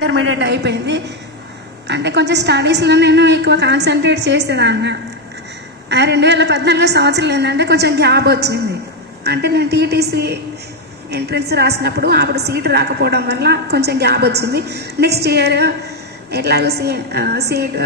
Intermediate అయిపోయింది. అంటే కొంచెం స్టడీస్లో నేను ఎక్కువ కాన్సన్ట్రేట్ చేసేదాన్ని. 2014 సంవత్సరం ఏంటంటే కొంచెం గ్యాప్ వచ్చింది. అంటే నేను టీటీసీ ఎంట్రన్స్ రాసినప్పుడు అప్పుడు సీట్ రాకపోవడం వల్ల కొంచెం గ్యాప్ వచ్చింది. నెక్స్ట్ ఇయర్ ఎట్లాగో సీట్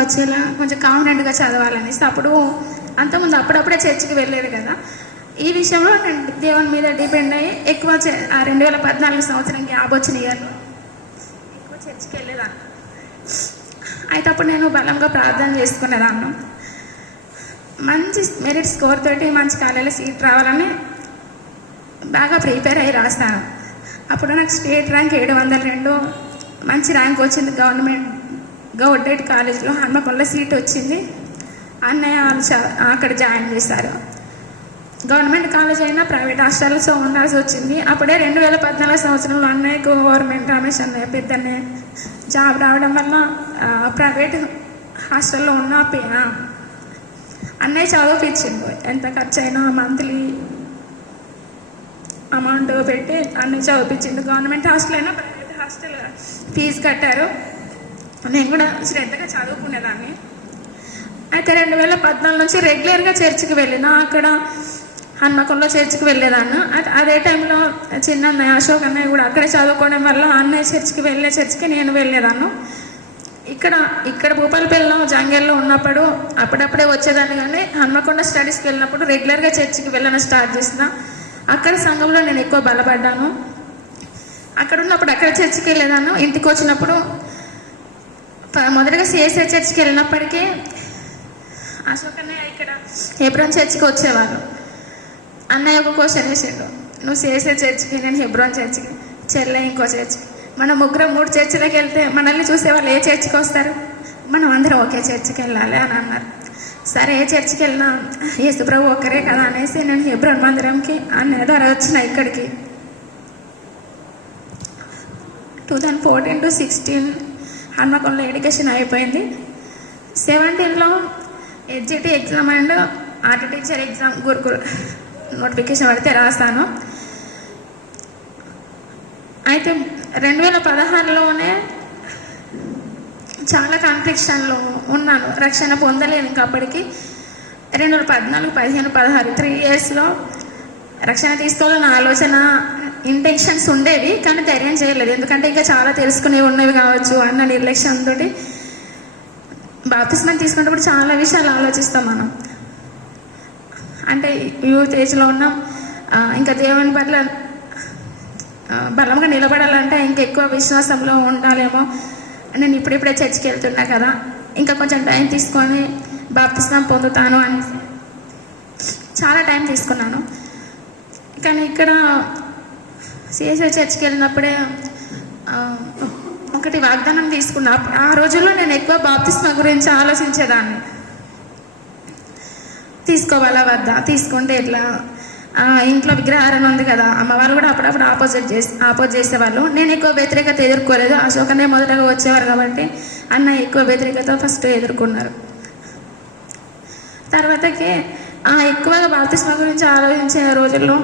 వచ్చేలా కొంచెం కాన్ఫిడెంట్గా చదవాలనేసి అప్పుడు అంతకుముందు అప్పుడప్పుడే చర్చికి వెళ్ళేది కదా. ఈ విషయంలో నేను దేవుని మీద డిపెండ్ అయ్యి ఎక్కువ 2014 సంవత్సరం గ్యాప్ వచ్చిన ఇయర్లో ఎక్కువ చర్చికి వెళ్ళేదాన్ని. అయితే అప్పుడు నేను బలంగా ప్రార్థన చేసుకునేదాన్ని. మంచి మెరిట్ స్కోర్ తోటి మంచి కాలేజీలో సీట్ రావాలని బాగా ప్రిపేర్ అయ్యి రాస్తాను. అప్పుడు నాకు స్టేట్ ర్యాంక్ 702 మంచి ర్యాంక్ వచ్చింది. గవర్నమెంట్ కాలేజ్లో హన్మకొండలో సీట్ వచ్చింది. అన్నయ్య అక్కడ జాయిన్ చేశారు. గవర్నమెంట్ కాలేజ్ అయినా ప్రైవేట్ హాస్టల్స్లో ఉండాల్సి వచ్చింది. అప్పుడే 2014 సంవత్సరంలో అన్నయ్యకు గవర్నమెంట్ రమేష్ అన్నయ్య పెద్దన్నయ్య జాబ్ రావడం వల్ల ప్రైవేట్ హాస్టల్లో ఉన్న అన్నయ్య చదివించిండు. ఎంత ఖర్చు అయినా మంత్లీ అమౌంట్ పెట్టి అన్నయ్య చదివించిండు. గవర్నమెంట్ హాస్టల్ అయినా ప్రైవేట్ హాస్టల్ ఫీజు కట్టారు. నేను కూడా శ్రద్ధగా చదువుకునేదాన్ని. అయితే 2014 నుంచి రెగ్యులర్గా చర్చికి వెళ్ళిన. అక్కడ హన్మకొండలో చర్చికి వెళ్ళేదాన్ని. అదే టైంలో చిన్న అన్నయ్య అశోక్ అన్నయ్య కూడా అక్కడే చదువుకోవడం వల్ల అన్నయ్య చర్చికి నేను వెళ్ళేదాన్ని. ఇక్కడ భూపాలపల్లిలో జంగల్లో ఉన్నప్పుడు అప్పుడప్పుడే వచ్చేదాన్ని. కానీ హన్మకొండ స్టడీస్కి వెళ్ళినప్పుడు రెగ్యులర్గా చర్చికి వెళ్ళడం స్టార్ట్ చేసిన. అక్కడ సంఘంలో నేను ఎక్కువ బలపడ్డాను. అక్కడ ఉన్నప్పుడు అక్కడ చర్చికి వెళ్ళేదాన్ని. ఇంటికి వచ్చినప్పుడు మొదటగా సిఎస్ఐ చర్చికి వెళ్ళినప్పటికీ అశోక్ అన్నయ్య ఇక్కడ హెబ్రోన్ చర్చికి వచ్చేవాళ్ళు. అన్నయ్య ఒక క్వశ్చన్ వేసాడు, నువ్వు సిఎస్ఐ చర్చికి, నేను హెబ్రోన్ చర్చికి, చెల్లె ఇంకో చర్చికి. మనం 3 చర్చిలకు వెళ్తే మనల్ని చూసే వాళ్ళు ఏ చర్చికి వస్తారు? మనం అందరం ఒకే చర్చికి వెళ్ళాలి అని అన్నారు. సరే ఏ చర్చికి వెళ్ళినా యేసుప్రభు ఒక్కరే కదా అనేసి నేను హెబ్రోన్ మందిరంకి అన్నయ్య ద్వారా వచ్చిన. ఇక్కడికి 2014 to 16 హన్మకొండలో ఎడ్యుకేషన్ అయిపోయింది. 17లో HGT exam and art teacher exam Gurukul notification పడితే రాస్తాను. అయితే 2016లోనే చాలా కాన్ఫ్లిక్షన్లో ఉన్నాను. రక్షణ పొందలేను. ఇంకా అప్పటికి 2014, 15, 16 3 ఇయర్స్లో రక్షణ తీసుకోవాలని ఆలోచన ఇంటెన్షన్స్ ఉండేవి. కానీ ధైర్యం చేయలేదు. ఎందుకంటే ఇంకా చాలా తెలుసుకునేవి ఉన్నవి కావచ్చు అన్న నిర్లక్ష్యంతో. బాప్తిస్మం తీసుకున్నప్పుడు చాలా విషయాలు ఆలోచిస్తాం మనం. అంటే యూత్ ఏజ్లో ఉన్నాం. ఇంకా దేవుని పట్ల బలంగా నిలబడాలంటే ఇంకెక్కువ విశ్వాసంలో ఉండాలేమో. నేను ఇప్పుడిప్పుడే చర్చికి వెళ్తున్నా కదా, ఇంకా కొంచెం టైం తీసుకొని బాప్తిస్మం పొందుతాను అనేసి చాలా టైం తీసుకున్నాను. కానీ ఇక్కడ సిఎస్ఐ చర్చికి వెళ్ళినప్పుడే ఒకటి వాగ్దానం తీసుకున్నా. ఆ రోజుల్లో నేను ఎక్కువ బాప్తిస్మం గురించి ఆలోచించేదాన్ని. తీసుకోవాలా వద్దా, తీసుకుంటే ఎట్లా, ఇంట్లో విగ్రహారాధన ఉంది కదా, అమ్మ వాళ్ళు కూడా అప్పుడప్పుడు ఆపోజ్ చేసేవాళ్ళు. నేను ఎక్కువ వ్యతిరేకత ఎదుర్కోలేదు. అశోక్ అన్నయ్య మొదటగా వచ్చేవారు కాబట్టి అన్న ఎక్కువ వ్యతిరేకత ఫస్ట్ ఎదుర్కొన్నారు. తర్వాతకి ఎక్కువగా బాప్తిస్మం గురించి ఆలోచించే రోజుల్లో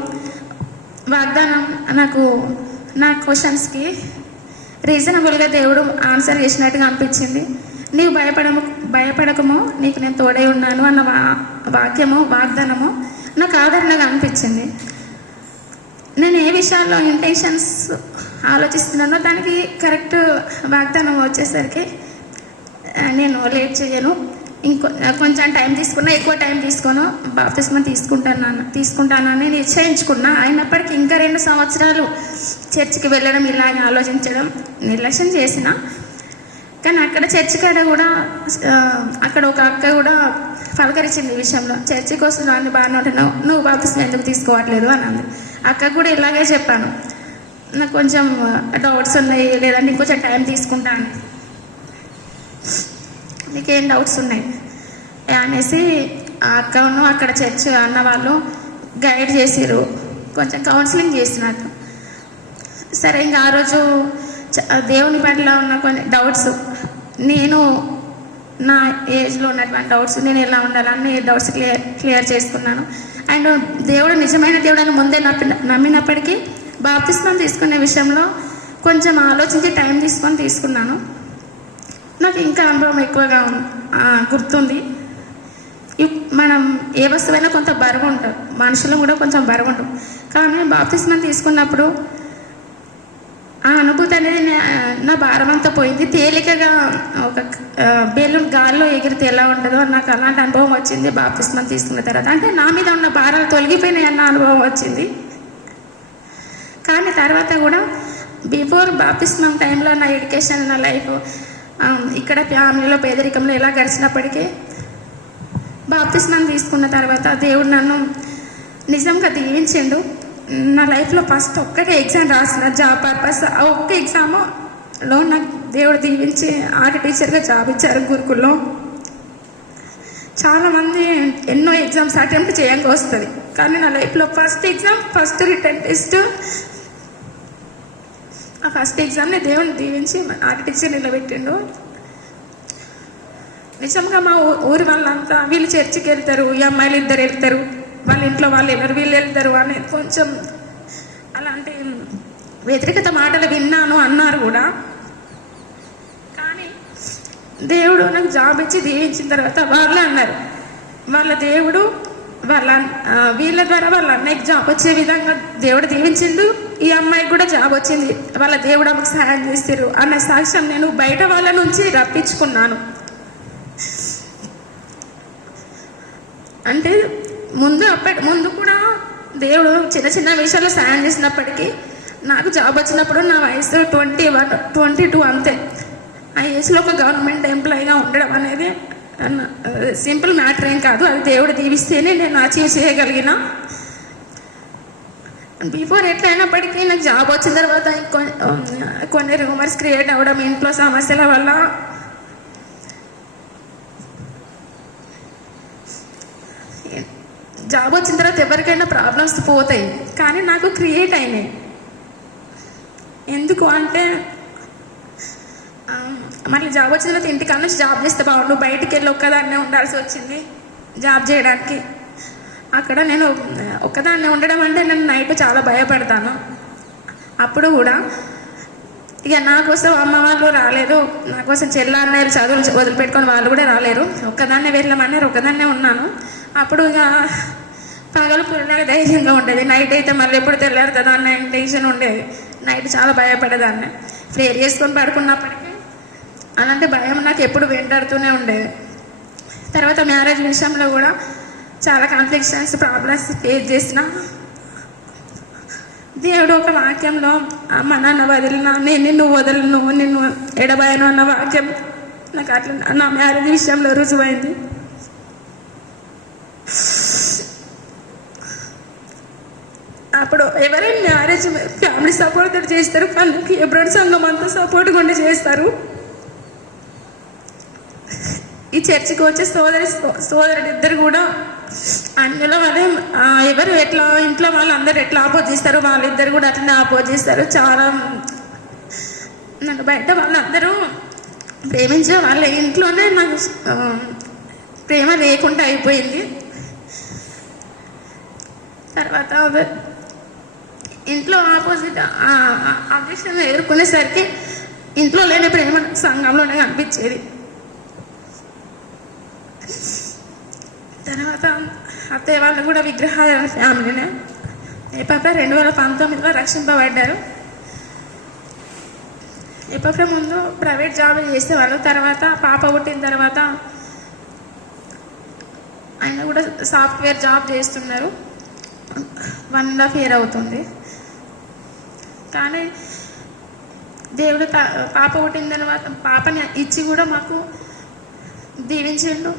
వాగ్దానం నా క్వశ్చన్స్కి రీజనబుల్గా దేవుడు ఆన్సర్ చేసినట్టుగా అనిపించింది. నీవు భయపడకము, నీకు నేను తోడై ఉన్నాను అన్న వాగ్దానము నాకు ఆదరణగా అనిపించింది. నేను ఏ విషయాల్లో ఇంటెన్షన్స్ ఆలోచిస్తున్నానో దానికి కరెక్ట్ వాగ్దానం వచ్చేసరికి నేను లేట్ చేయను. కొంచెం టైం తీసుకున్నా, ఎక్కువ టైం తీసుకోను, బాప్తిస్మం తీసుకుంటానని నిశ్చయించుకున్నా. అయినప్పటికీ ఇంకా 2 సంవత్సరాలు చర్చికి వెళ్ళడం, ఇలాగే ఆలోచించడం నిర్లక్ష్యం చేసిన. కానీ అక్కడ చర్చి కాడ కూడా అక్కడ ఒక అక్క కూడా పలకరించింది ఈ విషయంలో. చర్చికి వస్తుంది అన్ని బాగానే ఉంటున్నావు, నువ్వు బాప్తిస్మం ఎందుకు తీసుకోవట్లేదు అని అంది. అక్క కూడా ఇలాగే చెప్పాను, నాకు కొంచెం డౌట్స్ ఉన్నాయి, లేదంటే ఇంకొంచెం టైం తీసుకుంటాను, నీకేం డౌట్స్ ఉన్నాయి అనేసి ఆ అక్కను అక్కడ చర్చ్ అన్న వాళ్ళు గైడ్ చేసిరు, కొంచెం కౌన్సిలింగ్ చేసినట్టు. సరే ఇంకా ఆ రోజు దేవుని పట్ల ఉన్న కొన్ని డౌట్స్, నేను నా ఏజ్లో ఉన్నటువంటి డౌట్స్, నేను ఎలా ఉండాలని డౌట్స్ క్లియర్ చేసుకున్నాను. అండ్ దేవుడు నిజమైన దేవుడు అని ముందే నమ్మినప్పటికీ బాప్తిస్మం తీసుకునే విషయంలో కొంచెం ఆలోచించి టైం తీసుకున్నాను. నాకు ఇంకా అనుభవం ఎక్కువగా గుర్తుంది. మనం ఏ వస్తువైనా కొంత బరువు ఉంటుంది, మనుషులు కూడా కొంచెం బరువు ఉంటుంది. కానీ బాప్తిస్మం తీసుకున్నప్పుడు ఆ అనుభూతి అనేది నా భారం అంతా పోయింది. తేలికగా ఒక బెలూన్ గాల్లో ఎగిరితే ఎలా ఉంటుందో నాకు అలాంటి అనుభవం వచ్చింది బాప్తిస్మం తీసుకున్న తర్వాత. అంటే నా మీద ఉన్న భారాలు తొలగిపోయినాయి అన్న అనుభవం వచ్చింది. కానీ తర్వాత కూడా బిఫోర్ బాప్తిస్మం టైంలో నా ఎడ్యుకేషన్, నా లైఫ్ ఇక్కడ ఫ్యామిలీలో పేదరికంలో ఎలా గడిచినప్పటికీ బాప్తిస్మం తీసుకున్న తర్వాత దేవుడు నన్ను నిజంగా దీవించిండు. నా లైఫ్లో ఫస్ట్ ఒక్కటే ఎగ్జామ్ రాసిన, జాబ్ పర్పస్. ఆ ఒక్క ఎగ్జామ్లో నాకు దేవుడు దీవించి ఆర్ట్ టీచర్గా జాబ్ ఇచ్చారు గురుకుల్లో. చాలామంది ఎన్నో ఎగ్జామ్స్ అటెంప్ట్ చేయంగా వస్తుంది, కానీ నా లైఫ్లో first exam, first return test, ఆ ఫస్ట్ ఎగ్జామ్ని దేవుని దీవించి ఆర్ట్ టీచర్ నిలబెట్టిండు. నిజంగా మా ఊరి వాళ్ళంతా వీళ్ళు చర్చికి వెళ్తారు, ఈ అమ్మాయిలు ఇద్దరు వెళ్తారు, వాళ్ళ ఇంట్లో వాళ్ళు వెళ్ళరు, వీళ్ళు వెళ్తారు అనేది కొంచెం అలాంటి వ్యతిరేకత మాటలు విన్నాను అన్నారు కూడా. కానీ దేవుడు నాకు జాబ్ ఇచ్చి దీవించిన తర్వాత వాళ్ళు అన్నారు, వాళ్ళ దేవుడు వీళ్ళ ద్వారా వాళ్ళ అన్నయ్యకి జాబ్ వచ్చే విధంగా దేవుడు దీవించిండు, ఈ అమ్మాయికి కూడా జాబ్ వచ్చింది, వాళ్ళ దేవుడు ఆమెకు సహాయం చేస్తారు అన్న సాక్ష్యం నేను బయట వాళ్ళ నుంచి రప్పించుకున్నాను. అంటే ముందు కూడా దేవుడు చిన్న చిన్న విషయాల్లో సాయం చేసినప్పటికీ నాకు జాబ్ వచ్చినప్పుడు నా వయసు 22 అంతే. ఆ ఏజ్లో ఒక గవర్నమెంట్ ఎంప్లాయీగా ఉండడం అనేది సింపుల్ మ్యాటర్ ఏం కాదు. అది దేవుడు దీవిస్తేనే నేను అచీవ్ చేయగలిగిన. బిఫోర్ ఎట్లయినప్పటికీ నాకు జాబ్ వచ్చిన తర్వాత కొన్ని రూమర్స్ క్రియేట్ అవ్వడం, ఇంట్లో సమస్యల వల్ల జాబ్ వచ్చిన తర్వాత ఎవరికైనా ప్రాబ్లమ్స్ పోతాయి, కానీ నాకు క్రియేట్ అయినాయి. ఎందుకు అంటే మళ్ళీ జాబ్ వచ్చిన తర్వాత ఇంటికాడ నుంచి జాబ్ చేస్తే బాగుండు, బయటికి వెళ్ళి ఒక్కదాన్నే ఉండాల్సి వచ్చింది జాబ్ చేయడానికి. అక్కడ నేను ఒక్కదాన్నే ఉండడం అంటే నేను నైట్ చాలా భయపడతాను. అప్పుడు కూడా ఇక నా కోసం అమ్మ వాళ్ళు రాలేదు, నా కోసం చెల్ల అన్నయ్యలు చదువులు వదిలిపెట్టుకొని వాళ్ళు కూడా రాలేరు, ఒక్కదాన్నే వెళ్ళమన్నారు, ఒక్కదాన్నే ఉన్నాను. అప్పుడు ఇక పగలు పుల్లగా ధైర్యంగా ఉండేది, నైట్ అయితే మళ్ళీ ఎప్పుడు తెల్లారుతుందో అన్న టెన్షన్ ఉండేది. నైట్ చాలా భయపడేదాన్ని. ప్రేయర్ చేసుకొని పడుకున్నప్పటికీ అలాంటి భయం నాకు ఎప్పుడు వెంటాడుతూనే ఉండేది. తర్వాత మ్యారేజ్ విషయంలో కూడా చాలా కాంప్లికేషన్స్, ప్రాబ్లమ్స్ ఫేస్ చేసిన దేవుడు ఒక వాక్యంలో అమ్మ నాన్న వదిలినా నేను నిన్ను వదలను, నిన్ను ఎడబాయను అన్న వాక్యం నాకు అట్లా నా మ్యారేజ్ విషయంలో రుజువైంది. అప్పుడు ఎవరైనా మ్యారేజ్ ఫ్యామిలీ సపోర్ట్ చేస్తారు, కానీ ఎబ్రోడ్ సంఘం అంతా సపోర్ట్గా ఉండి చేస్తారు. ఈ చర్చికి వచ్చే సోదరుడు ఇద్దరు కూడా అన్యుల వల్లే ఎవరు ఎట్లా ఇంట్లో వాళ్ళందరూ ఎట్లా ఆపోజ్ చేస్తారు, వాళ్ళిద్దరు కూడా అట్లనే ఆపోజ్ చేస్తారు. చాలా నన్ను బయట వాళ్ళందరూ ప్రేమించే వాళ్ళ ఇంట్లోనే నాకు ప్రేమ లేకుండా అయిపోయింది. తర్వాత ఇంట్లో ఆపోజిట్ ఆబ్జెక్షన్ ఎదుర్కొనేసరికి ఇంట్లో లేని ప్రేమ సంఘంలోనే కనిపించేది. తర్వాత అత్తయ్య వాళ్ళు కూడా విగ్రహాల ఫ్యామిలీనే. ఈ పాప 2019లో రక్షింపబడ్డారు. ఈ పాప ముందు ప్రైవేట్ జాబ్ చేసేవాళ్ళు, తర్వాత పాప పుట్టిన తర్వాత ఆయన కూడా సాఫ్ట్వేర్ జాబ్ చేస్తున్నారు. 1.5 year అవుతుంది. కానీ దేవుడు పాప పుట్టిన తర్వాత పాపని ఇచ్చి కూడా మాకు దీవించిండు.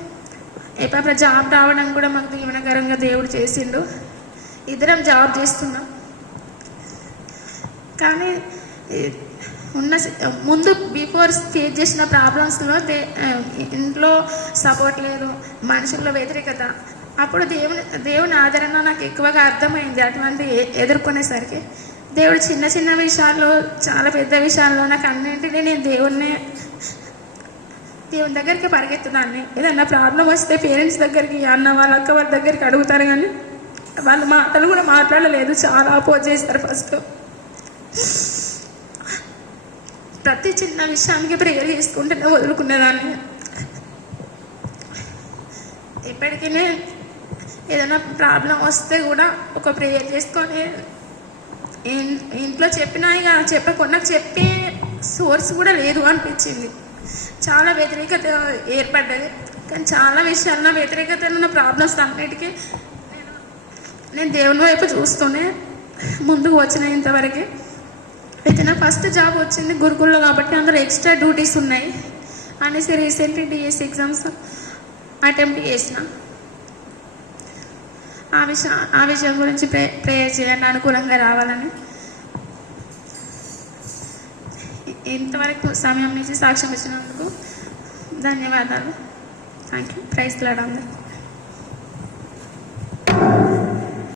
ఏ పాప జాబ్ రావడం కూడా మాకు దీవెనకరంగా దేవుడు చేసిండు. ఇద్దరం జాబ్ చేస్తున్నాం. కానీ ముందు బిఫోర్ ఫేస్ చేసిన ప్రాబ్లమ్స్లో ఇంట్లో సపోర్ట్ లేదు, మనుషుల్లో వ్యతిరేకత. అప్పుడు దేవుని ఆదరణ నాకు ఎక్కువగా అర్థమైంది. అటువంటి ఎదుర్కొనేసరికి దేవుడు చిన్న చిన్న విషయాల్లో, చాలా పెద్ద విషయాల్లో నాకు అన్నింటినీ నేను దేవుని దగ్గరికి పరిగెత్తుదాన్ని. ఏదన్నా ప్రాబ్లం వస్తే పేరెంట్స్ దగ్గరికి, అన్న వాళ్ళ అక్క వాళ్ళ దగ్గరికి అడుగుతారు, కానీ వాళ్ళ మాటలు కూడా మాట్లాడలేదు, చాలా అపోజ్ చేస్తారు. ఫస్ట్ ప్రతి చిన్న విషయానికి ప్రేయర్ చేసుకుంటూనే వదులుకునేదాన్ని. ఇప్పటికీ ఏదైనా ప్రాబ్లం వస్తే కూడా ఒక ప్రేయర్ చేసుకొని ఇంట్లో చెప్పినా ఇక చెప్పకుండా చెప్పే సోర్స్ కూడా లేదు అనిపించింది. చాలా వ్యతిరేకత ఏర్పడ్డది. కానీ చాలా విషయాల్లో వ్యతిరేకత ఉన్న ప్రాబ్లమ్స్ అన్నిటికీ నేను దేవుని వైపు చూస్తూనే ముందుకు వచ్చిన ఇంతవరకు. అయితే నా ఫస్ట్ జాబ్ వచ్చింది గురుకుల్లో కాబట్టి అందులో ఎక్స్ట్రా డ్యూటీస్ ఉన్నాయి అనేసి రీసెంట్లీ డిఎస్సి ఎగ్జామ్స్ అటెంప్ట్ చేసిన. ఆ విషయం గురించి ప్రేయర్ చేయండి, అనుకూలంగా రావాలని. ఇంతవరకు సమయం నుంచి సాక్ష్యం ఇచ్చినందుకు ధన్యవాదాలు. Thank you. ప్రైజ్ లార్డ్ అందరూ.